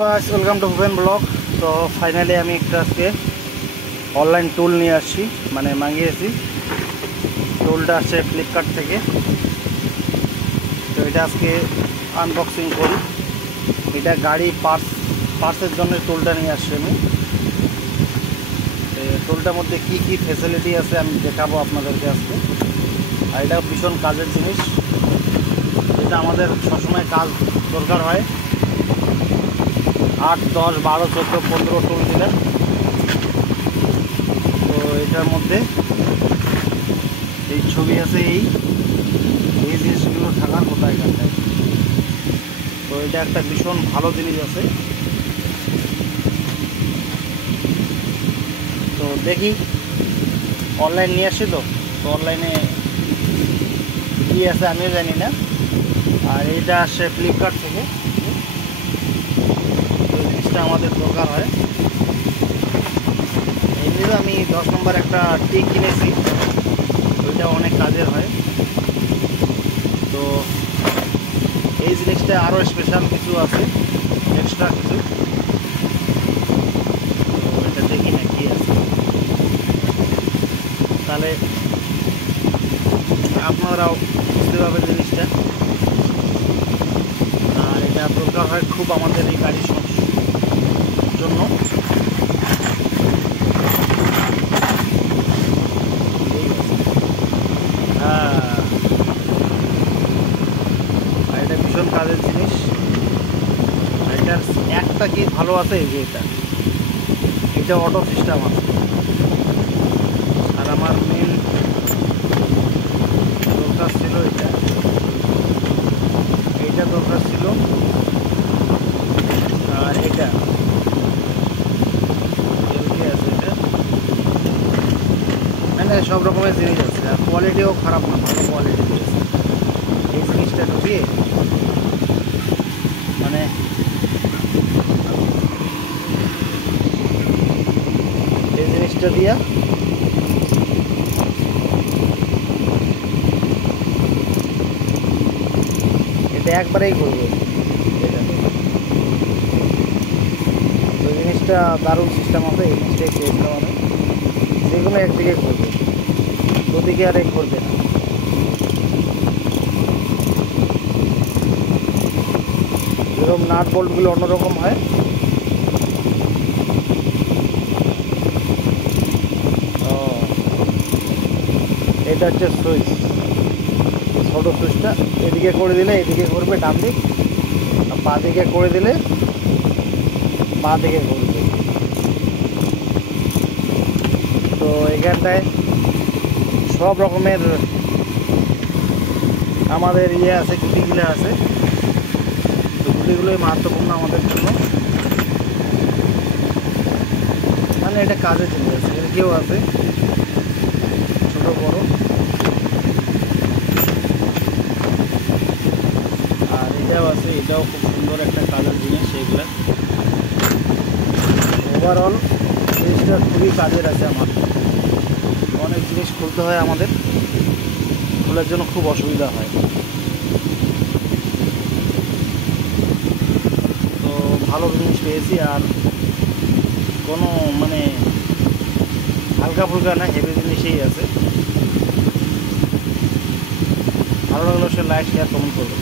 Welcome to Bhupen blog. তো finally আমি একটা আজকে অনলাইন টুল নিয়ে আসছি, মানে মাঙ্গিয়েছি। টুলটা আসছে ফ্লিপকার্ট থেকে। তো এটা আজকে আনবক্সিং করি। এটা গাড়ি পার্টসের জন্য টুলটা নিয়ে আসছি আমি। টুলটার মধ্যে কি কি ফ্যাসিলিটি আছে আমি দেখাবো আপনাদেরকে আজকে। আর এটা ভীষণ কাজের জিনিস, এটা আমাদের সবসময় কাজ দরকার হয়। 8, 10, 12, 14, 15 টুল দিলেন। তো এটার মধ্যে এই ছবি আছে, এই জিনিসগুলো থাকার কথা এখানটায়। তো এটা একটা ভীষণ ভালো জিনিস আছে। তো দেখি, অনলাইন নিয়ে আসি। তো অনলাইনে কী আছে আমিও জানি না। আর এটা আসছে ফ্লিপকার্ট থেকে। তো জিনিসটা আমাদের দরকার হয়। এমনিও আমি 10 নম্বর একটা টিক কিনেছি, ওইটা অনেক কাজের হয়। তো এই জিনিসটা আরও স্পেশাল কিছু আছে, এক্সট্রা কিছু। তো এটা দেখি না কি আছে, তাহলে আপনারাও বুঝতে পারবেন জিনিসটা। আর এটা দরকার হয় খুব আমাদের এই গাড়ির জন্য। আর এটা ভীষণ কাজের জিনিস। এটার একটা কি ভালো আছে, এই যে এটা অটো সিস্টেম আছে। আর আমার মেন দরকার ছিল এইটা দরকার ছিল। আর এটা আছে, এটা মানে সব রকমের জিনিস আছে। আর কোয়ালিটিও খারাপ না, ভালো কোয়ালিটি দিয়েছে। এই জিনিসটা ঢুকিয়ে মানে এই জিনিসটা দিয়া এটা একবারেই করবে। তো জিনিসটা দারুণ সিস্টেম আছে। এই জিনিসটা চেয়েছিলাম আমি, যে কোনো একদিকে করবে, দুদিকে আর এক করবে না। যেরকম নাট বোল্টগুলো অন্যরকম হয়, এটা হচ্ছে সুইচ। ছোটো সুইচটা এদিকে করে দিলে এদিকে করবে ডান দিক, আর বাঁ দিকে করে দিলে বাঁ দিকে করবে। তো এখানটায় সব রকমের আমাদের আছে, গুটিগুলো আছে। তো গুটিগুলোই মারাত্মপূর্ণ আমাদের জন্য, মানে এটা কাজের জন্য আছে। এদিকেও আছে ছোটো বড়ো। আর এটাও আছে, এটাও খুব সুন্দর একটা কাজের জিনিস। এইগুলা ওভারঅল জিনিসটা খুবই কাজের আছে। আমার অনেক জিনিস খুলতে হয়, আমাদের খোলার জন্য খুব অসুবিধা হয়। তো ভালো জিনিস পেয়েছি। আর কোনো মানে হালকা ফুলকা না, হেভি জিনিসই আছে। ভালো লাগলো সে লাইক, শেয়ার, কমেন্ট করবে।